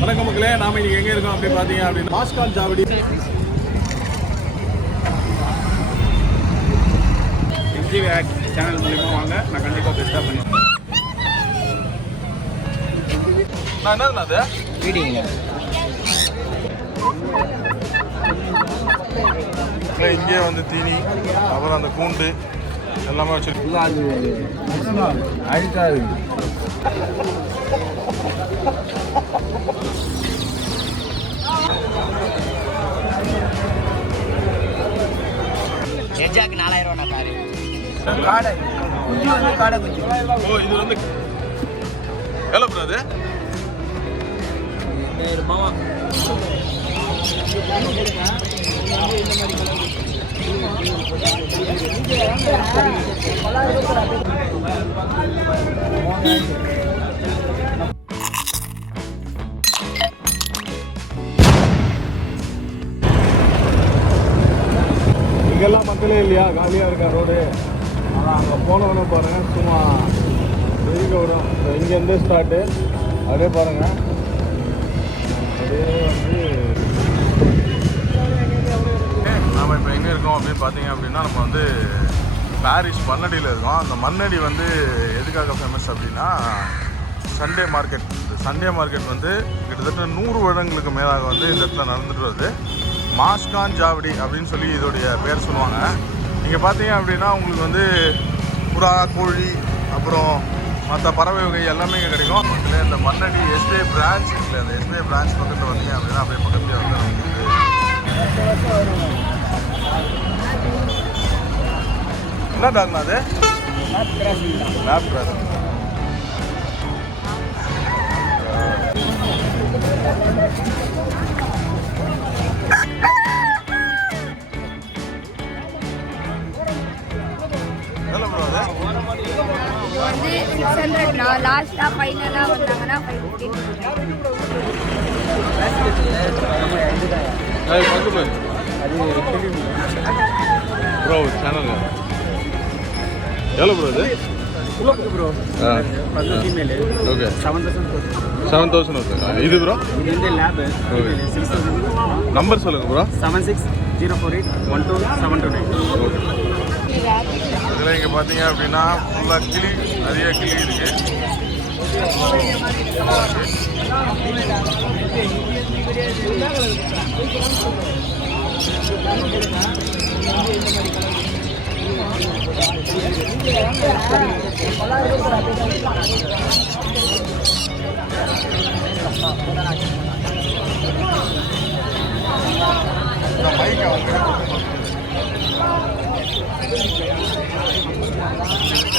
வணக்கம் மக்களே, நாம இன்னைக்கு எங்க இருக்கோம் அப்படின்னு பாத்தீங்க அப்படின்னா மாஸ்கான் ஜாவடி எம்ஜிவி சேனல் மூலியமா வாங்க. நான் கண்டிப்பா பெஸ்டா பண்ணி என்னதுண்ணா அது வீடிங்க இங்கே வந்து தீனி அப்புறம் அந்த கூண்டு எல்லாமே வச்சிருக்கோம். அழிக்காது எஜாக்கு 4000 ரூபா காரு காடை குஞ்சு வந்து காடை குஞ்சு. ஓ இது வந்து எவ்வளோ ப்ரோ அது? 2000 ரூபாவா? இங்கெல்லாம் மக்களே இல்லையா, காலியாக இருக்கா ரோடு. ஆனால் அங்கே போனவொன்னே பாருங்கள் சும்மா எதுக்க வரும். இங்கேருந்தே ஸ்டார்ட்டு அப்படியே பாருங்கள். அப்படியே வந்து நாம் இப்போ எங்கே இருக்கோம் அப்படின்னு பார்த்தீங்க அப்படின்னா நம்ம வந்து பாரிஸ் மண்ணடியில் இருக்கோம். அந்த மண்ணடி வந்து எதுக்காக ஃபேமஸ் அப்படின்னா சண்டே மார்க்கெட். இந்த சண்டே மார்க்கெட் வந்து கிட்டத்தட்ட 100 வருடங்களுக்கு மேலாக வந்து இந்த இடத்துல நடந்துட்டு வருது. மாஸ்கான் ஜாவடி அப்படின்னு சொல்லி இதோடைய பேர் சொல்லுவாங்க. நீங்கள் பார்த்தீங்க அப்படின்னா உங்களுக்கு வந்து புறா, கோழி, அப்புறம் மற்ற பறவை வகை எல்லாமே இங்கே கிடைக்கும். பக்கத்தில் இந்த மண்ணடி எஸ்பிஐ பிரான்ச் இல்லை, அந்த எஸ்பிஐ பிரான்ச் பக்கத்தில் வந்தீங்க அப்படின்னா அப்படியே பக்கத்துலேயே வந்து நமக்கு என்ன டாக்னா அது லேப் கிராஸ். வந்து 600 லாஸ்ட்டாக ஃபைனலாக வந்தாங்கன்னா 550 ப்ரோ சேனல் எவ்வளோ ப்ரோ அது? ப்ரோ ஓகே 7000 வருதுங்களா இது ப்ரோ? இது வந்து லேப். ஓகே நம்பர் சொல்லுங்கள் ப்ரோ. 7604812729. ஓகே இதில் இங்கே பார்த்தீங்க அப்படின்னா ஃபுல்லாக கிளி, நிறைய கிளி இருக்குது.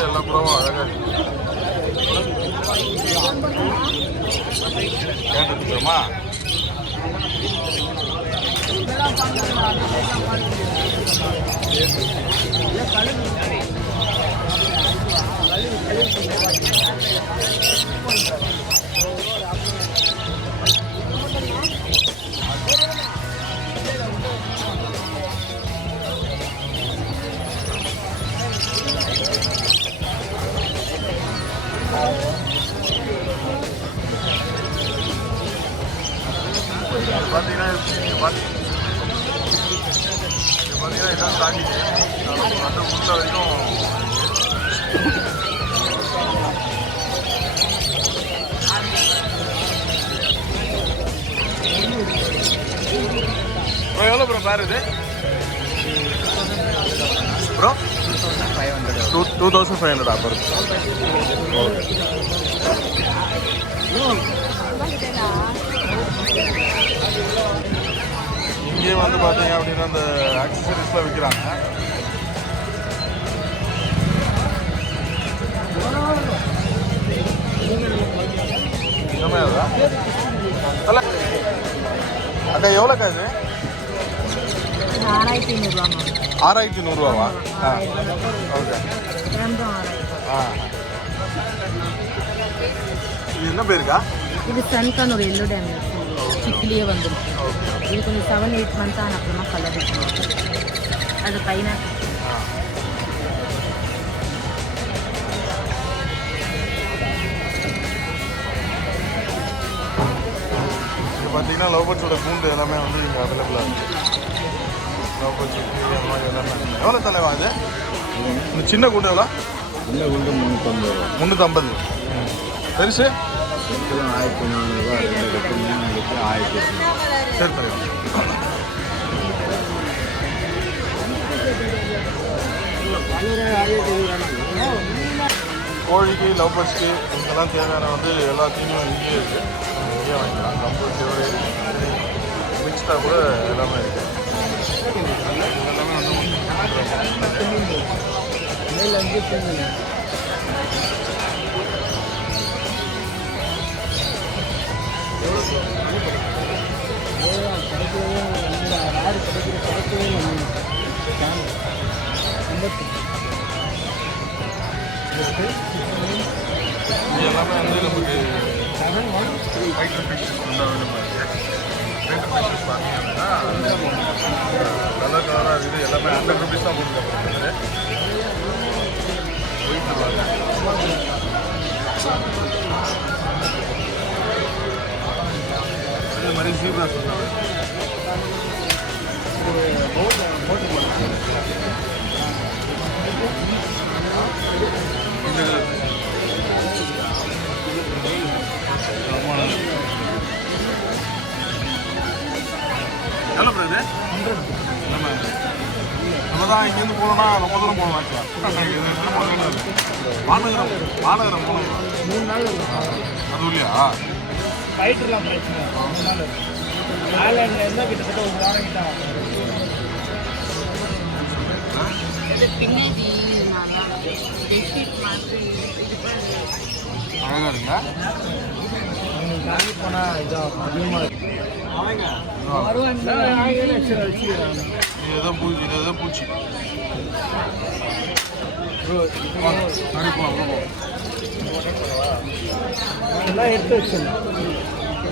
எல்லாம் புறவும் அழகாக கேட்டுருமா? பார்த்தீங்கன்னா இதான் ஸ்டார்டிங். வந்து உள்ள வரைக்கும் எவ்வளோ ப்ரோ பேர் இது ப்ரோ? 2500 ஆஃபர். ஓகே இங்கே வந்து பார்த்தீங்க அப்படின்னா அந்த ஆக்சசரிஸ்லாம் விற்கிறாங்க. அக்கா எவ்வளோக்கா இது? 6100 ஆ ஓகே. இது என்ன பேருக்கா? இது சன்கான் ஒரு எல்லோ டேமேஜ் சிக்கிலேயே வந்துருக்கு. இது கொஞ்சம் 7-8 மந்த் ஆன அப்புறமா கலர் இருக்கும். அது பைனாப்பிள். பார்த்தீங்கன்னா லவ் பேர்ட்ஸோட கூண்டு எல்லாமே வந்து இங்கே அவைலபிளாக இருக்குது. லவ் பேர்ட்ஸ் அந்த மாதிரி எல்லாமே எவ்வளோ தலைவா அது? இந்த சின்ன கூண்டு எவ்வளோ? இந்த குண்டு 350 ரூபா. 350. பெருசு 1400 ரூபா. 2 கட்டு 3 கட்டு 1000. சரி தலைவா. கோழிக்கு லவ் பேர்ட்ஸ்க்கு இதெல்லாம் தேவையான வந்து எல்லாத்தையுமே இங்கேயே இருக்குது. இங்கேயே வாங்கிக்கலாம். கம்பு செவரு மிக்ஸ்டாக கூட எல்லாமே இருக்குது. எல்லாமே வந்து இது எல்லாமே வந்து நமக்கு ஃபைட்டர் ஃபிஷஸ் வந்து அவைலபிளாக இருக்குது. ஃபைட்டர் ஃபிஷஸ் பார்த்தீங்க அப்படின்னா கலர் கலராக இருக்குது. எல்லாமே 100 ருபீஸ் தான் போட்டுருக்காங்க. போயிட்டு அதே மாதிரி ஜீப்ரா சொல்கிறாங்க. எவ்வளோ இது? நம்ம தான் இங்கேருந்து போனோம்னா ரொம்ப தூரம் போகணும். மாநகரம் மாநகரம் போகணும். 3 நாள் அது இல்லையா? ஃபைட்டர்லாம் பிரச்சனை 3 நாள் ஆன்லைனில் இருந்தால் கிட்டத்தட்ட 1 வாரம் கிட்ட பின்னாடி பெட்ஷீட் மாதிரி அழகாக இருக்குங்க. காலி போனால் இதாக அதிகமாக இருக்கு. இது எதோ பூச்சி, இது எதோ பூச்சி. எல்லாம் எடுத்து வச்சிடலாம்.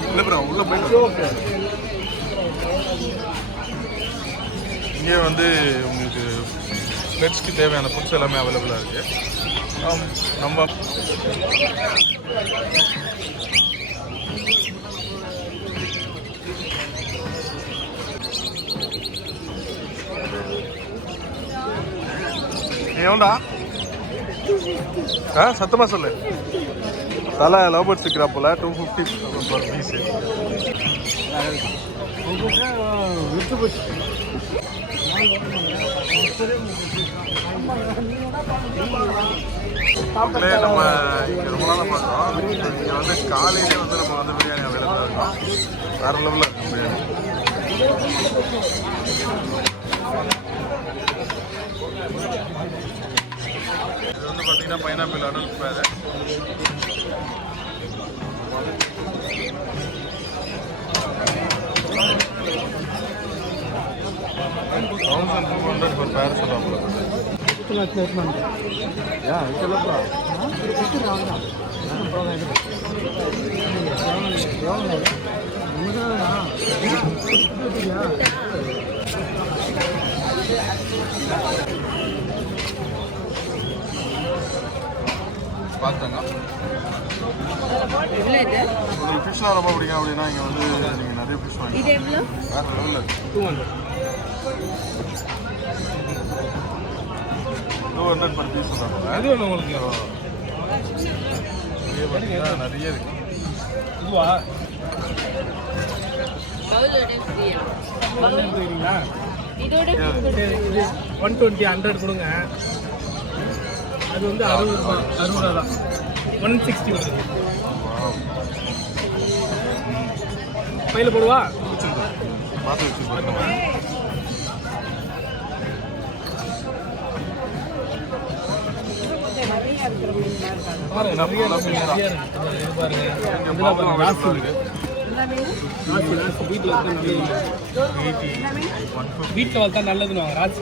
இல்லை ப்ரோ உள்ளே போயிட்டு இங்கே வந்து உங்களுக்கு பெட்ஸ்க்கு தேவையான ஃபுட்ஸ் எல்லாமே அவைலபிளாக இருக்குது. நம்ம எவ்வளோடா? சத்தமாக சொல்லு. தலை லவ் பேர்ட்ஸ் விற்கிறா போல 250 பர் பீஸு. விட்டு போச்சு. மக்களே நம்ம இங்கே ரொம்ப நாளாக பார்க்குறோம். இங்கே வந்து காலையிலே வந்து நம்ம வந்து பிரியாணி அவைலபிளாக இருக்கோம். வேறு லெவலில் இருக்கும் பிரியாணி. இது வந்து பார்த்தீங்கன்னா பைனாப்பிள் அடல்ட் பேர். $1200 per pair சொல்லுவாங்க. பார்த்தாங்க உங்களுக்கு ஃபிஷ்லாம் ரொம்ப பிடிக்கும் அப்படின்னா இங்கே வந்து நீங்கள் நிறைய ஃபிஷ் வாங்கி வேறு லெவலில் 200 per piece சொல்கிறாங்க. அது ஒன்று உங்களுக்கு நிறைய இருக்கு. இதுவா இதோட 120 100 கொடுங்க. அது வந்து 60 ரூபா தான். 160 வருது. பையில போடுவா பார்த்து வச்சு வீட்டில் வளர்த்தா நல்லதுன்னு வாங்க ராசி.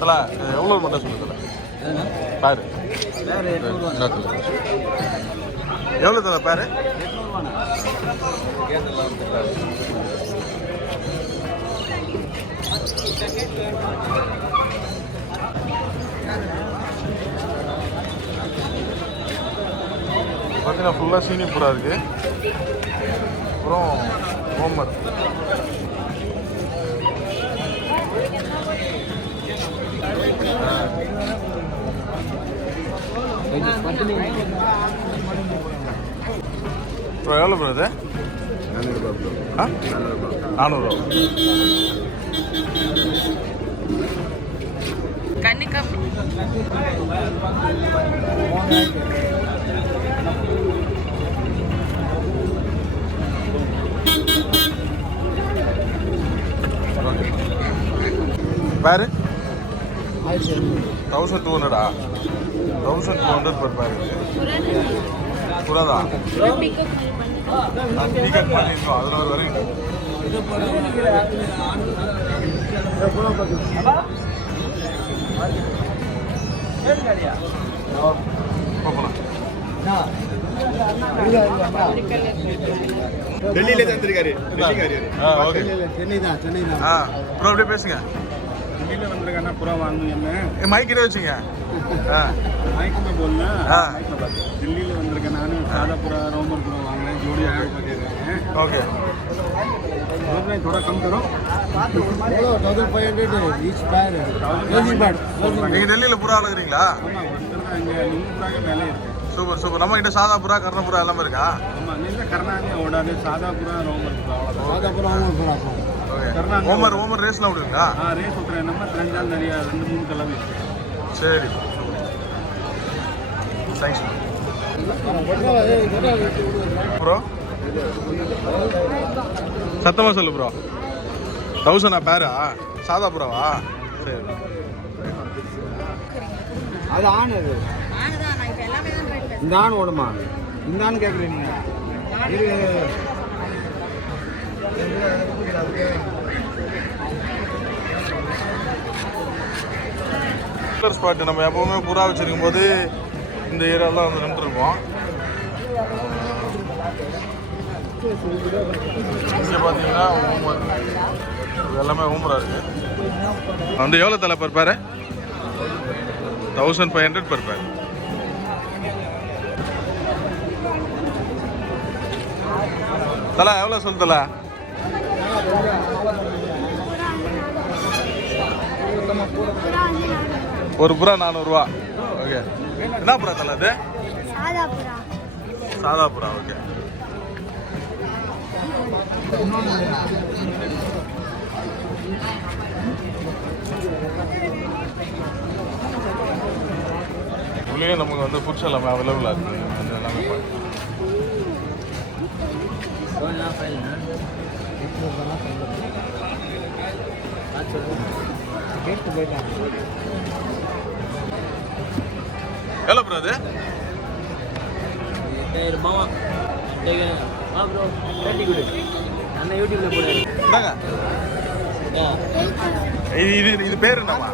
தலை எவ்வளோ மட்டும் சொல்லு தலை பேரு எவ்வளோ தலை பேரு பார்த்தீங்கன்னா ஃபுல்லாக சீனி புறா இருக்குது. அப்புறம் ஹோமர் ப்ரோ எவ்வளோ ப்ரோ இது? 400 கண்ணி கம்மி. பேரு 1200 1200 per பேர் புறாதா டிக்கெட் பண்ணியிருக்கோம் அதில் ஒரு வரையும் டெல்லியில தந்திருக்காரு. ஓகே சென்னை தான். ப்ரோ அப்படியே பேசுங்க. டெல்லியில வந்திருக்கானா புறா வாங்குங்க. மைக்கிட்டே வச்சுங்க. மைக்கில் போடல. டெல்லியில வந்திருக்கேன் நான். சாதா புறா ரோமர் புறா வாங்கினேன். ஜோடி பார்த்துருக்கேன். ஓகே थोड़ा कम करो. 1500 each pair. நீங்கள் டெல்லியில் புறா வளர்க்குறீங்களா? ஆமாம், இங்கே 100 மேலே இருக்கு. Super super. நம்ம கிட்ட சாதா புறா கர்ண புறா எல்லாமே இருக்கா? ஆமாம், இல்லை கர்ணானே ஓடாது. சாதா புறா ரோமர் புறா அவ்வளோதான். ஓகே ஓமர் ரேஸ்லாம் விடுவீங்களா? ரேஸ் விட்றேன். நம்ம 2 நாள் நிறையா 2-3 கிழமை இருக்கு. சரி தேங்க்ஸ் ப்ரோ. சத்தமாக சொல்லு ப்ரோ. 1000 பேரா? சாதா புறாவா? சரி அது ஆண். அது இந்த ஆண் ஓடுமா? இந்த ஆண் கேட்குறீங்க. ஸ்பாட் நம்ம எப்பவுமே புறா வச்சிருக்கும் போது இந்த ஏரியாலாம் வந்து நின்றுருக்கோம். இங்கே பார்த்தீங்கன்னா ஊமர் இது எல்லாமே ஊமராக இருக்குது. வந்து எவ்வளோ தலை பர் பேர்? 1500 per பேர். தலை எவ்வளோ சொல்லு தலை? ஒரு புறா 400 ரூபா. ஓகே என்ன புறா தலை அது? சாதா புறா. ஓகே உள்ளே நமக்கு வந்து ஃபுட்ஸ் எல்லாமே அவைலபிளாக இருக்குது. அது எல்லாமே எவ்வளோ ப்ரோ அது? இது பேர் என்னம்மா?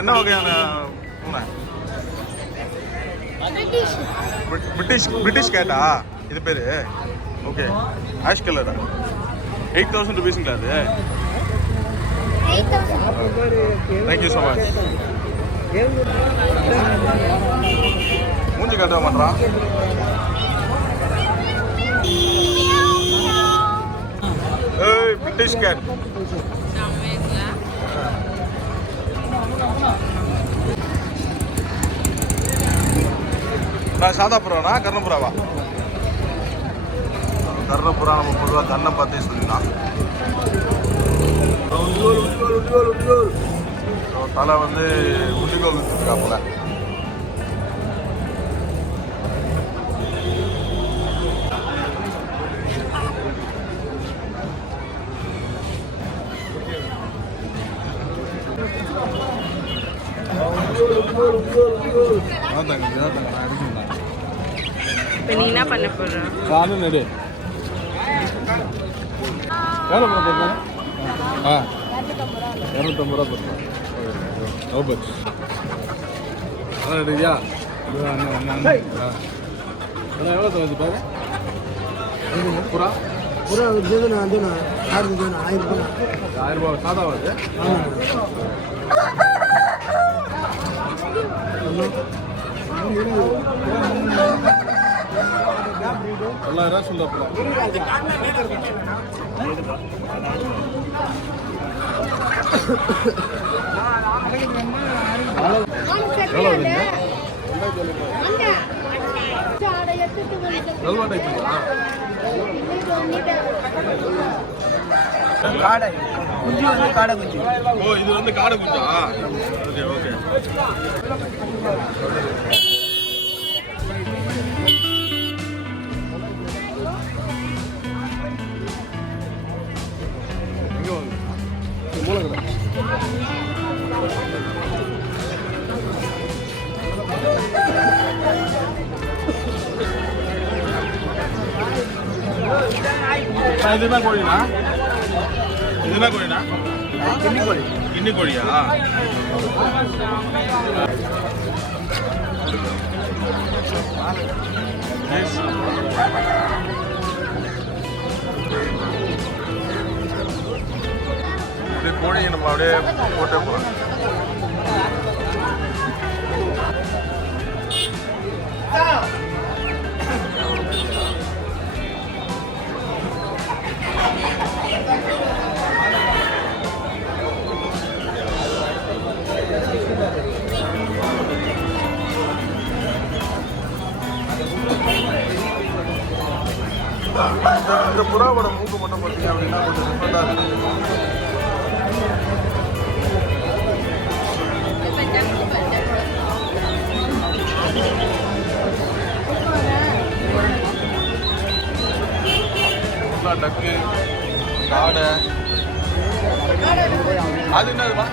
என்ன வகையான பூனை? பிரிட்டிஷ் கேட்டா இது பேரு? ஓகே ஆஷ் கலரா? 8000 rupeesங்களா அது? Thank you so much. மூஞ்சி காட்ட மாட்டான். ஏய் பிரிட்டிஷ் கேட். நான் சாதா புறானா கர்ணபுறாவா? கர்ணபுறா நம்ம பொதுவாக கண்ணை பார்த்தே சொல்லிடலாம். தலை வந்து முட்டிக்கோல் வச்சுருக்காப்புல. இப்போ நீ என்ன பண்ண போற? காணும் நெடு எவ்வளோ பண்ண போகிறேன்? 250 ரூபா போடுறேன். ஓபர் ரெடியா எவ்வளோ வந்து பாரு புறா पूरा दे दो ना 1000 रुपये 1000 ரூபாய் சாதா வருது எல்லாரும் சொல்றப்பல எவ்வளோ வருதுங்க எவ்வளோ டைப்புங்களா காடை குஞ்சு வந்து காடை குஞ்சு ஓ இது வந்து காடை குஞ்சா ஓகே ஓகே எங்கே வாங்க மூலக்கடை இதுதான் கோழினா இதுதான் கோழினா கிண்ணி கோழி கிண்ணி கோழியா இது கோழியை நம்ம அப்படியே போட்டே போகிறோம் இந்த புறாவோட மூக்கு மட்டும் பார்த்தீங்க அப்படின்னா கொஞ்சம் டிஃப்ரெண்டாக இருக்குது டக்கு காடை அது என்னதுமா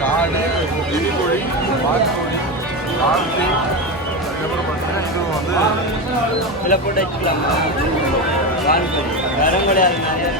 காடை கிளிக்கோழி வான்கோழி ஆர்த்தி அதுக்கப்புறம் பார்த்தீங்கன்னா இதுவும் வந்து இதில் போட்டு வச்சுக்கலாமா வான்கோழி வரங்கோழி அது நிறையா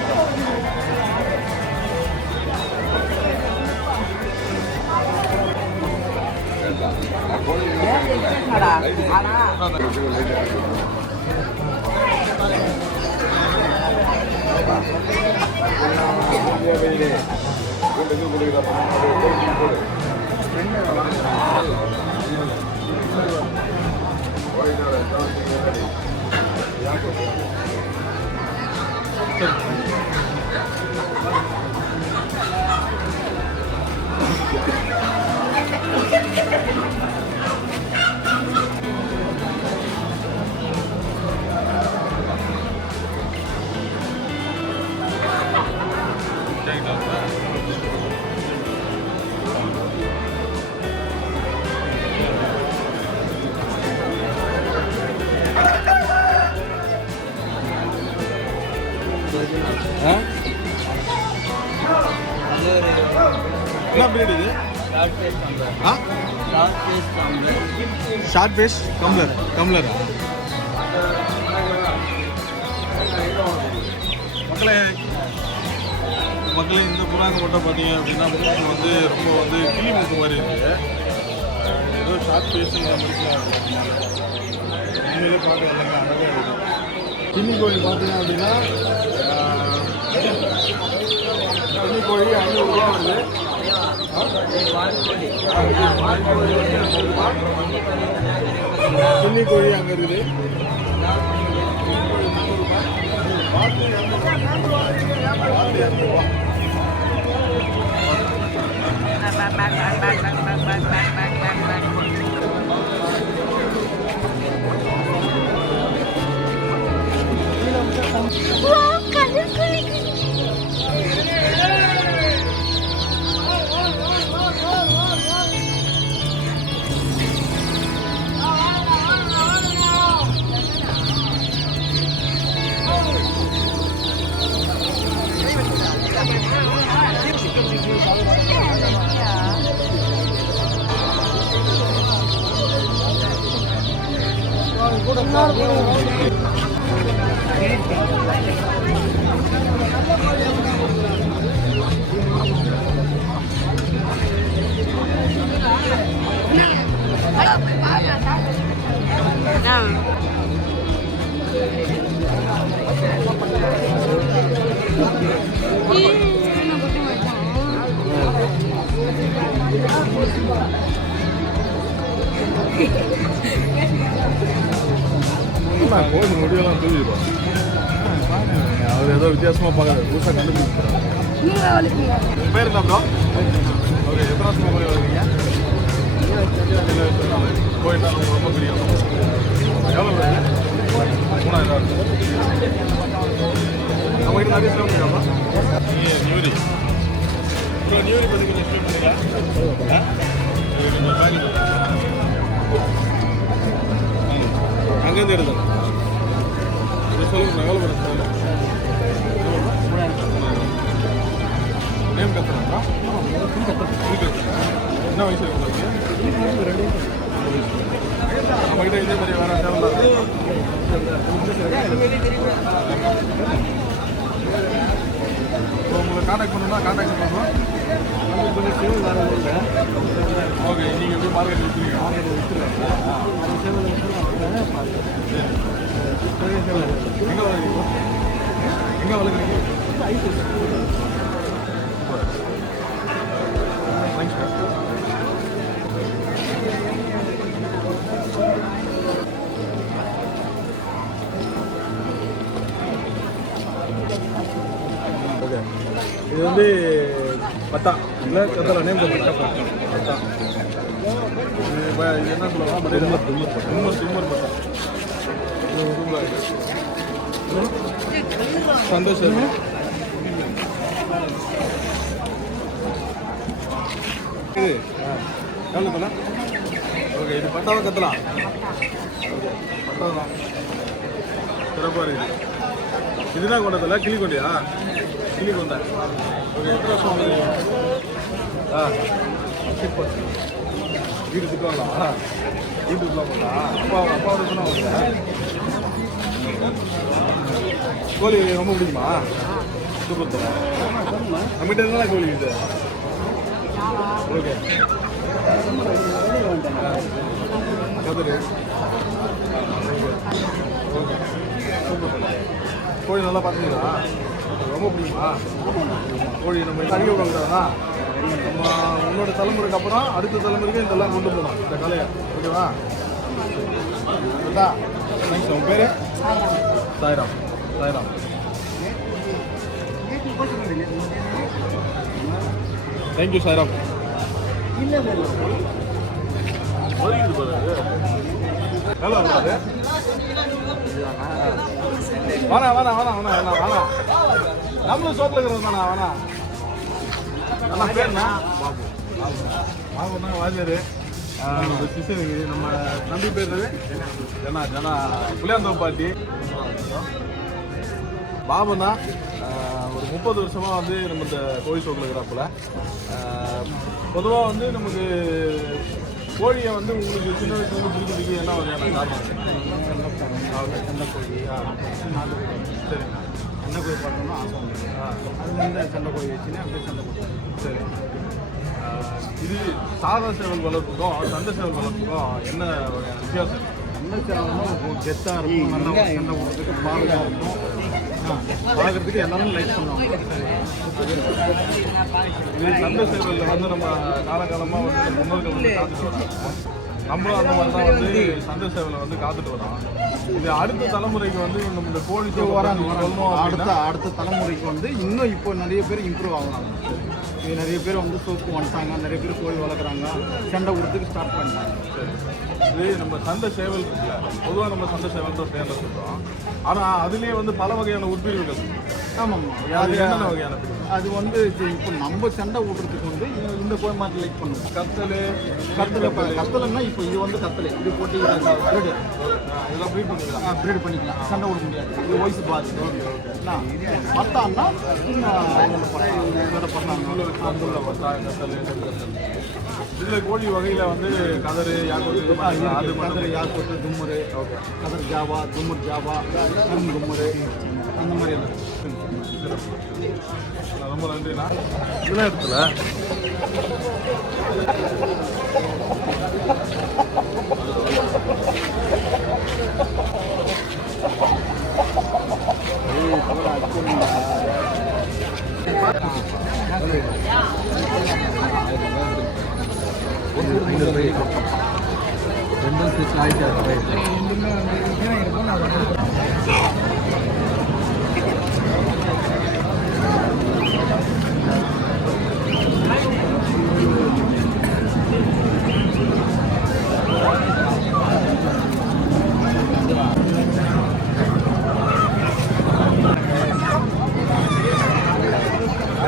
என்ன பிரீட் இது ஷார்ட் பேஸ் கம்லரா மக்களே இந்த புறாங்க மட்டும் பார்த்தீங்க அப்படின்னா மூக்கு வந்து ரொம்ப வந்து கிளி மூக்கு மாதிரி இருக்குது ஏதோ ஷார்ட் பேஸ் இந்த மாதிரிலாம் உண்மையிலே பார்க்க எல்லாமே அழகாக இருக்குது கிண்ணி கோழி பார்த்தீங்க அப்படின்னா கிண்ணி கோழி 500 ரூபா வருது கிண்ணி கோழி அங்கே இருக்குது கூட கோயில் முடியெல்லாம் தூக்கிடுப்பா. அவர் ஏதோ வித்தியாசமாக பார்க்குறாரு, புதுசாக கண்டுபிடிக்கிறாரு. பேர் என்ன ப்ரோ? ஓகே, எத்தனை வருஷமாக கோயில் வருவீங்க? கோயில்னா உங்களுக்கு ரொம்ப பிடிக்கும். எவ்வளோ வருவீங்க? 3000 நம்ம கிட்ட நிறைய சேவ் பண்ணிக்காமா? நியூரி ப்ரோ, நியூரி பற்றி கொஞ்சம் எக்ஸ்பிளைன் பண்ணுங்க. கொஞ்சம் பேக்கேஜ் அங்கேருந்து எடுத்தோம். இது சொல்லுங்க, எவ்வளோ பண்ண சொல்லுங்கள். நேம் கற்றுறா? என்ன வயசு இருக்கு? நம்மகிட்ட இதே மாதிரி வேறு சேவல் இப்போ உங்களை கான்டாக்ட் பண்ணணும்னா கான்டாக்ட் பண்ணணும். சேவல் வேறு இல்லை. ஓகே, நீங்கள் எப்படி மார்க்கெட் விற்றுருக்கீங்க? எங்கே வளர்க்குறீங்க? எங்கே வளர்க்குறீங்க? Thanks sir. ஓகே, இது வந்து பத்தா இல்லை கத்தலா நேம் பத்தா. இது என்ன சொல்லுவாங்க? டிம்மர் பத்தா. சந்தோஷம். இது எவ்வளோ தலை? ஓகே, இது பட்டாவை கத்தலாம். ஓகே, பட்டாவை தான் சிறப்பாக இருக்குது. இதுதான் கொண்டதில்ல, கிளி கொண்டையா? கிளி கொண்டை. ஓகே, எத்தனை வருஷம் ஆகுது? சூப்பர். வீடு சுற்றுவாங்களா? வீட்டு சுற்றுலா போட்டா அப்பாவோட சொன்னா அவங்க கோழி ரொம்ப பிடிக்குமா? சூப்பர் தர. நம்மகிட்ட இருந்தாலும் கோழி இது. ஓகே, கதிரு. Okay, super. கோழி நல்லா பார்த்துங்களா? ரொம்ப பிடிக்குமா கோழி? நம்ம அடிக்க விடக்கூடாதா? நம்ம உன்னோட தலைமுறைக்கு அப்புறம் அடுத்த தலைமுறைக்கு இதெல்லாம் கொண்டு போகணும், இந்த கலையை. ஓகேவா? தேங்க்ஸ். உங்கள் பேர்? சாய்ராம். சாய்ராம். தேங்க்யூ சாய்ராம். ஹலோ வராது. வேணா வேணா வேணா வேணா வேணா வேணா நம்மளும் சோப்பில் இருக்கிறது தானா? வேணா. நல்லா பேருண்ணா பாபு. பாபுண்ணா வாஜர். நம்ம சிஸ்டருக்கு நம்ம தம்பி பேர் ஜனா. ஜனா புளியாந்தோப்பு பாட்டி. பாபுண்ணா ஒரு 30 வருஷமாக வந்து நம்ம இந்த கோழி சோப்பில் இருக்கிறாப்புல. பொதுவாக வந்து நமக்கு கோழியை வந்து உங்களுக்கு சின்ன வயசுலேருந்து பிடிக்கிறதுக்கு என்ன வகையான காரணம்? சண்டை கோழி. சரிண்ணா. சண்டை கோழி பார்க்கணும்னா ஆசை வந்து அதுலேருந்து சண்டை கோழி வச்சுன்னு அப்படியே சண்டை கொடுத்தாங்க. சரி. இது சாதா சேவல் வளர்ப்புக்கும் சண்டை சேவல் வளர்ப்புக்கும் என்ன வகையான வித்தியாசம்? சண்டை சேவல்னா கெத்தாக இருக்கும், நல்லா சண்டை போடுறதுக்கு பாதுகாப்பாக இருக்கும், பார்க்குறதுக்கு எல்லாரும் லைக் பண்ணுவாங்க. இது சண்டை சேவலில் வந்து நம்ம காலகாலமாக வந்து முன்னோர்கள் வந்து காத்துட்டு வராங்க. நம்மளும் அந்த மாதிரி தான் வந்து சண்டை சேவலை வந்து காத்துட்டு வரோம். இது அடுத்த தலைமுறைக்கு வந்து நம்ம இந்த கோழி வராங்க. அடுத்த தலைமுறைக்கு வந்து இன்னும் இப்போ நிறைய பேர் இம்ப்ரூவ் ஆகுறாங்க. இது நிறைய பேர் வந்து சோப்பு வந்துட்டாங்க, நிறைய பேர் கோழி வளர்க்குறாங்க, சண்டை கொடுத்துக்கு ஸ்டார்ட் பண்ணிட்டாங்க. இது நம்ம சண்டை சேவல் இருக்குல்ல, பொதுவாக நம்ம சண்டை சேவல் தான் பேரில் சொல்கிறோம். ஆனால் அதுலேயே வந்து பல வகையான உட்பிரிவுகள். ஆமாம்மா. அது என்னென்ன வகையான பிரிவு? அது வந்து இப்போ நம்ம சண்டை விடுறதுக்கு வந்து இந்த கோழி மாட்டு லைக் பண்ணுவோம். கத்தலைன்னா இப்போ இது வந்து கத்தலை இது போட்டு ப்ரீடு இதெல்லாம் ப்ரீட் பண்ணிக்கலாம். ப்ரீடு பண்ணிக்கலாம். சண்டை விட முடியாது, இது வயசு பாதி. மத்தான்னா இதில் கோழி வகையில் வந்து கதறு, யாக்கோட்டு, அது கதறு, யாக்கோட்டு, தும்முரு. ஓகே, கதர் ஜாவா, தும்முர் ஜாவா, தும்முரு, அந்த மாதிரி எல்லாம். ரொம்ப நன்றிண்ணா. இதெல்லாம் இடத்துல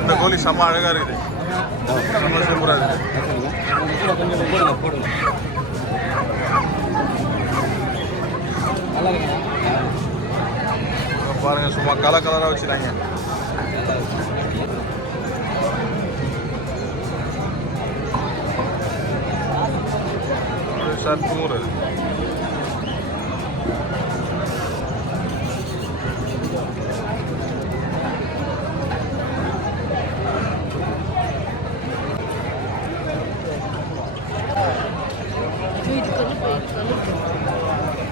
இந்த கோழி செம்ம அழகாக இருக்குது, செம்ம சூப்பராக இருக்குது. பாருங்க, சும்மா கலர் கலராக வச்சுருக்காங்க. சர்க்கூர்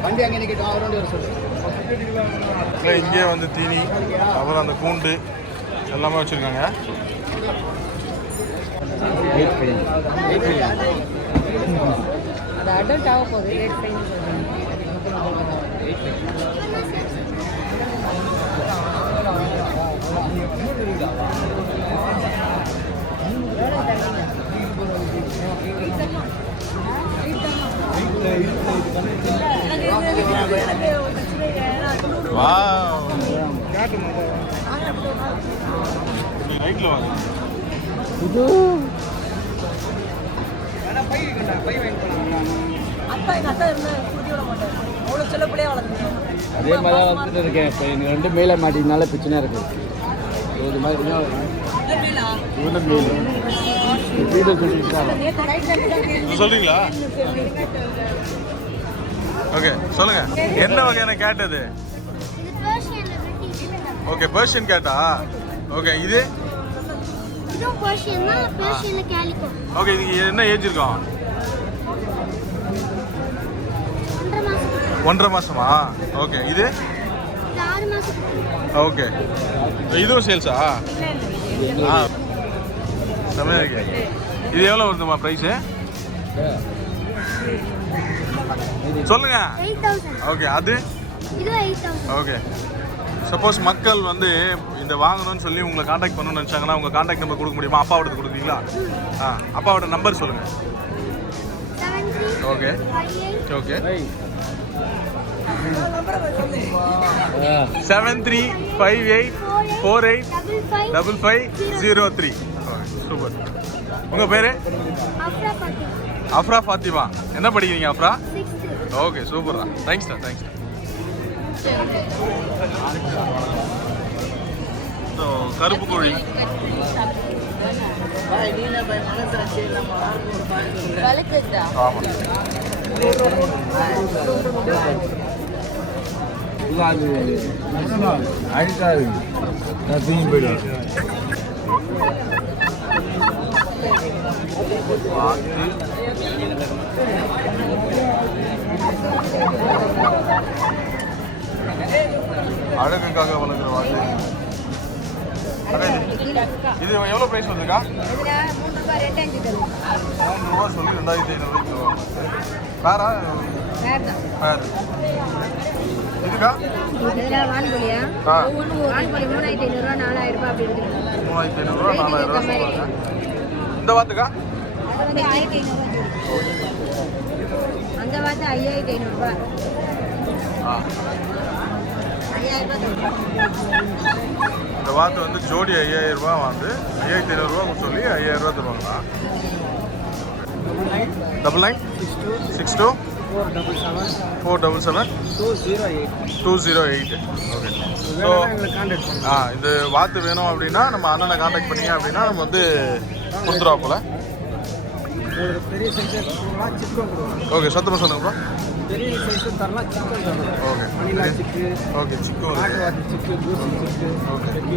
வண்டி அங்கே நிற்கட்டும், அவரோட வர சொல்லு. இங்கே வந்து தீனி, அப்புறம் அந்த கூண்டு எல்லாமே வச்சுருக்காங்க. அது அடல்ட் ஆக போகுது, ரேட் ஃபைன் வாவ், ரைட்டில் வாங்க. அதே மாதிரி தான் வந்துட்டு இருக்கேன். இப்போ எனக்கு 2 மேலே மாட்டினால பிரச்சனை இருக்குது. இது மாதிரி சொல்றீங்களா? ஓகே, சொல்லுங்க. என்ன வகையான கேட் அது? ஓகே, பர்ஷியன் கேட்டா? ஓகே, இது ஓகே, இதுக்கு என்ன ஏஜ் இருக்கும்? 1.5 மாசமா? ஓகே, இது ஓகே, இதுவும் சேல்ஸா? ஆ, செம்மையா இருக்கு. இது எவ்வளோ வருதுமா ப்ரைஸு? சொல்லுங்க. ஓகே, அது ஓகே. சப்போஸ் மக்கள் வந்து இந்த வாங்கணும்னு சொல்லி உங்களை காண்டாக்ட் பண்ணணும்னு நினச்சாங்கன்னா உங்கள் காண்டாக்ட் நம்பர் கொடுக்க முடியுமா? அப்பாவோட கொடுக்குறீங்களா? அப்பாவோட நம்பர் சொல்லுங்கள். Okay okay 7358485503. சூப்பர். உங்கள் பேர்? அஃப்ரா ஃபாத்திமா. என்ன படிக்கிறீங்க அஃப்ரா? ஓகே, சூப்பர் தான். தேங்க்ஸ் தான், தேங்க்ஸ். ஸோ கருப்பு கோழி அழிக்காது, தீனி போயிடும். அழகுக்காக வளர்க்குற வாத்து. இது எவ்வளோ ப்ரைஸ் வந்துக்கா? 3 ரூபா சொல்லி 2500 வேறா? வேறு இதுக்கா? வான்கோழியா? வான்கோழி 3500 4000 அப்படி இருக்கு. 3500 4000. இந்த வாத்துக்கா? அது 1500. அந்த வாத்து 5500. இந்த வாத்து வந்து ஜோடி 5000 ரூபா வந்து 5500 சொல்லி 5000 ரூபா தருவாங்களா? 9962 477 208. ஓகே. ஸோ இது வாத்து வேணும் அப்படின்னா நம்ம அண்ணனை காண்டாக்ட் பண்ணீங்க அப்படின்னா நம்ம வந்து கொடுத்துருவாப்புல. பெரிய சைஸ் ஓகே, சத்தமாக சொல்லுங்க ப்ரோ. பெரிய சைஸ் தரலாம், சிக்கன் தரலாம். ஓகே, மணிலா சிக்கு, ஓகே, சிக்கன் நாட்டுவாத்து சிக்கு, தூசி சிக்கு, ஓகே, சிக்கு.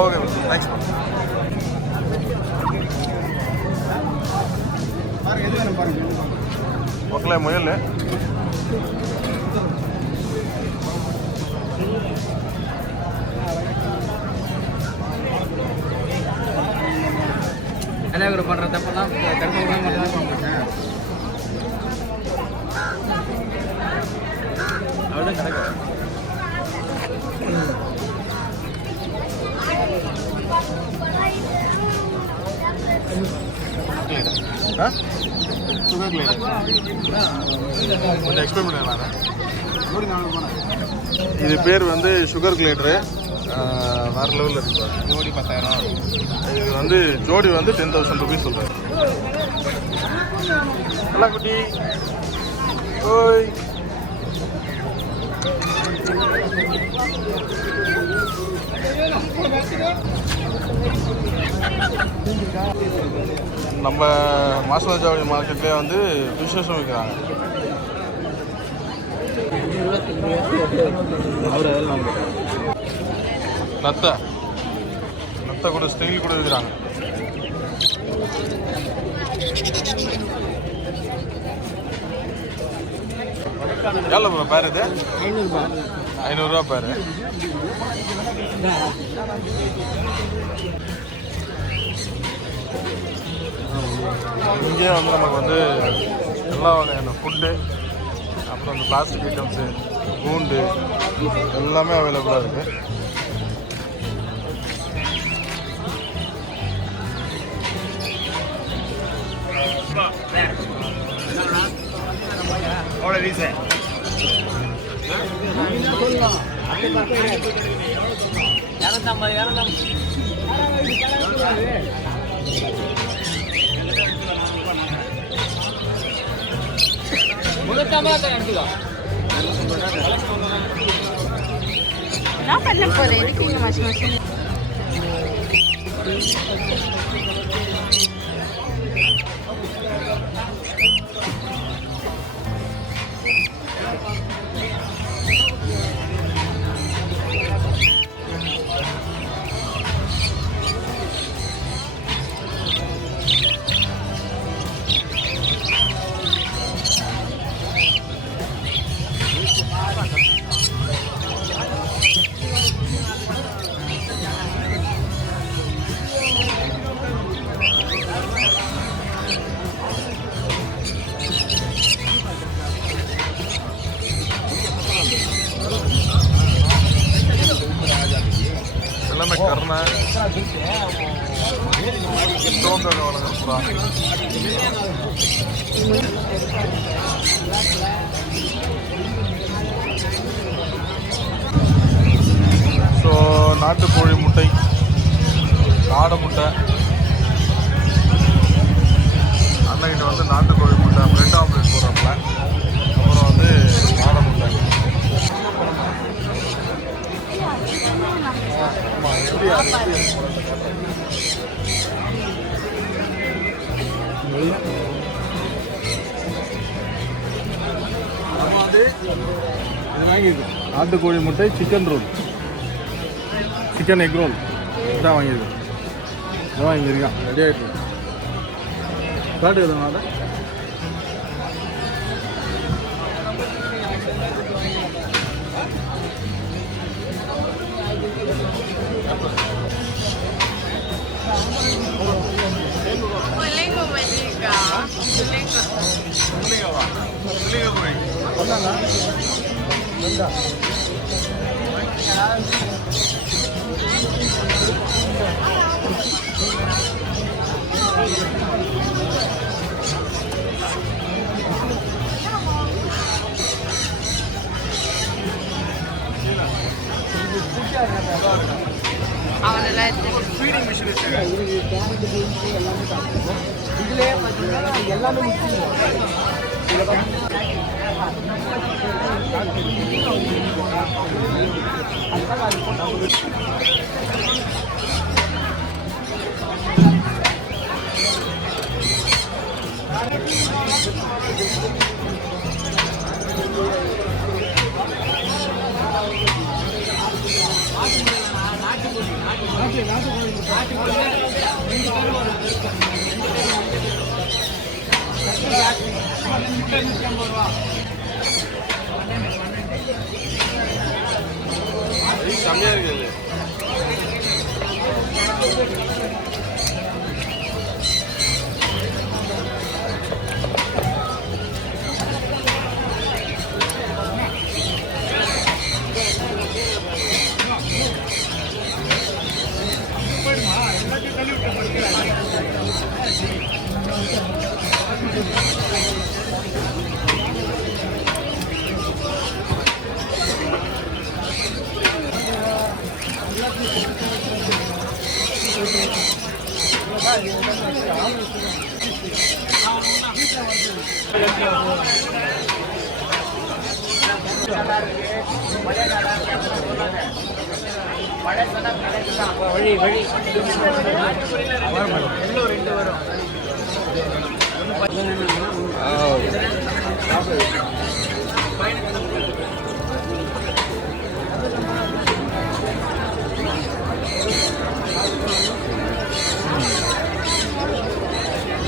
Okay, thanks. பாருங்க, எது வேணும் பாருங்க. மக்களே, முயல் கூட பண்ணுற தப்பெல்லாம் தடுக்க விட மட்டும் பண்ணுறேன். அவ்வளோதான் கிடக்கு. சுகர் கிளேடர் கொஞ்சம் எக்ஸ்பிளைன் பண்ணிடலாங்க. இது பேர் வந்து சுகர் கிளேடரு. வேறு லெவலில் இருக்கு. ஜோடி 10,000. இது வந்து ஜோடி வந்து 10,000 ருபீஸ் சொல்கிறாரு. நல்லா குட்டி ஓய். நம்ம மாசனாஜாவடி மார்க்கெட்லேயே வந்து விசேஷம் வைக்கிறாங்க. நத்தை கூட ஸ்டைல் கூட இருக்கிறாங்க. எவ்வளோ ப்ரோ பேர் இது? 500 பேர். இங்கேயே வந்து நமக்கு வந்து எல்லா வகையான ஃபுட்டு, அப்புறம் இந்த பிளாஸ்டிக் ஐட்டம்ஸு, பூண்டு எல்லாமே அவைலபிளாக இருக்குது. நான் பண்ண போகிறேன். எதுக்கு இங்கே மாசம் மாசம் எல்லாமே கருணை சோந்தர வளர்க்குறா. ஸோ நாட்டுக்கோழி முட்டை, காடை முட்டை, அன்னைக்கிட்ட வந்து நாட்டுக்கோழி முட்டை, பிரெட் ஆம்லேட் போடுறாப்புல. அப்புறம் வந்து காடை முட்டை. நாட்டுக்கோழி முட்டை, chicken roll, chicken egg role இதான் வாங்கியிருக்கோம். இதான் வாங்கியிருக்கான். ரெடி ஆகிட்டு காட்டு எதுவும் அவனெல்லாம் இதுலேயே பார்த்தீங்கன்னா எல்லாமே கம்மியாக இருக்குது.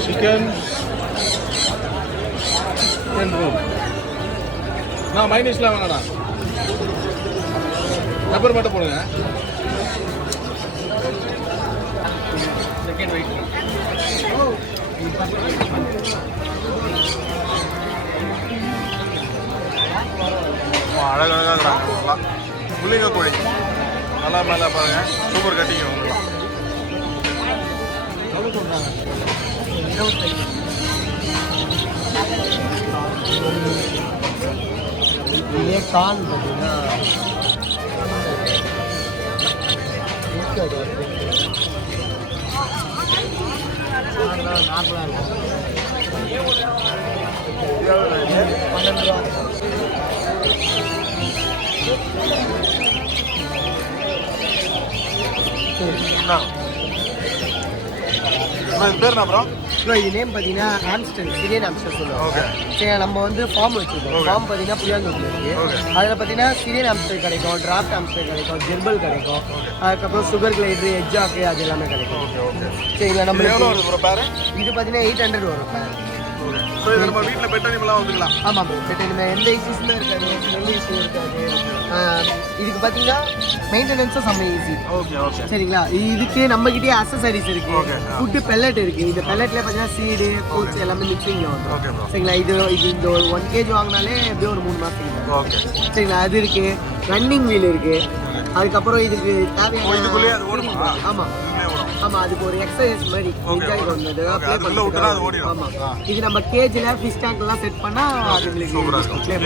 Chicken roll. நான் மைனஸ்லாம் வேணாண்ணா, பெப்பர் மட்டும் போடுங்க. Second wait. அழகழகாக இருக்கிறாங்க நல்லா. முள்ளிங்க கோழி நல்லா மேலே பாருங்க, சூப்பர் கட்டிங்க உங்களாம். ये कान बनेगा பேர் என்ன ப்ரோ? ப்ரோ இது நேம் பார்த்தீங்கன்னா ஆம்ஸ்டர், சிரியன் ஆம்ஸ்டர் சொல்லுவாங்க. ஓகே. சரி, நம்ம வந்து ஃபார்ம் வச்சுருக்கோம். ஃபார்ம் பார்த்தீங்கன்னா புளியாந்தோப்பு இருக்குது. அதில் பார்த்தீங்கன்னா சிரியன் ஆம்ஸ்டர் கிடைக்கும், டிராஃப்ட் ஆம்ஸ்டர் கிடைக்கும், ஜெர்பல் கிடைக்கும், அதுக்கப்புறம் சுகர் கிளைட்ரு, எஜ்ஜாக்கு அது எல்லாமே கிடைக்கும். Okay okay. சரிங்களா, நம்ம எவ்வளோ வருது ப்ரோ பேர்? இது பார்த்தீங்கன்னா 800 வரும் பேர். ஸோ இது நம்ம வீட்டில் பெட் அனிமலாக வந்துக்கலாம். ஆமாம் ப்ரோ, பெட் அனிமல் எந்த இஷ்யூஸுமே இருக்காது, ஸ்மெல் இஷ்யூ இருக்காது. இதுக்கு பார்த்தீங்கன்னா மெயின்டெனன்ஸும் செம்ம ஈஸி. Okay okay. சரிங்களா, இதுக்கு நம்மகிட்டயே அசசரிஸ் இருக்கு, ஃபுட்டு பெல்லட் இருக்கு. இந்த பெல்லட்ல பார்த்தீங்கன்னா சீடு, ஃப்ரூட்ஸ் எல்லாமே மிக்சிங்ல வந்துடும். Okay bro. சரிங்களா, இது இந்த ஒரு 1 kg வாங்கினாலே எப்படியும் ஒரு 3 மாதத்துக்கு. ஓகே. சரிங்களா, அது இருக்கு. ரன்னிங் வீல் இருக்கு. அதுக்கப்புறம் இதுக்கு இதுக்குள்ளேயே அது ஓடுமா? ஆமாம் இதுக்குள்ளேயே ஓடும். ஆமா, அதுக்கு ஒரு எக்ஸசைஸ் மாதிரி என்ஜாய் பண்ணுறது. ஆமா, இது நம்ம கேஜ்ல ஃபிஷ் டேங்க் எல்லாம் செட் பண்ணா அது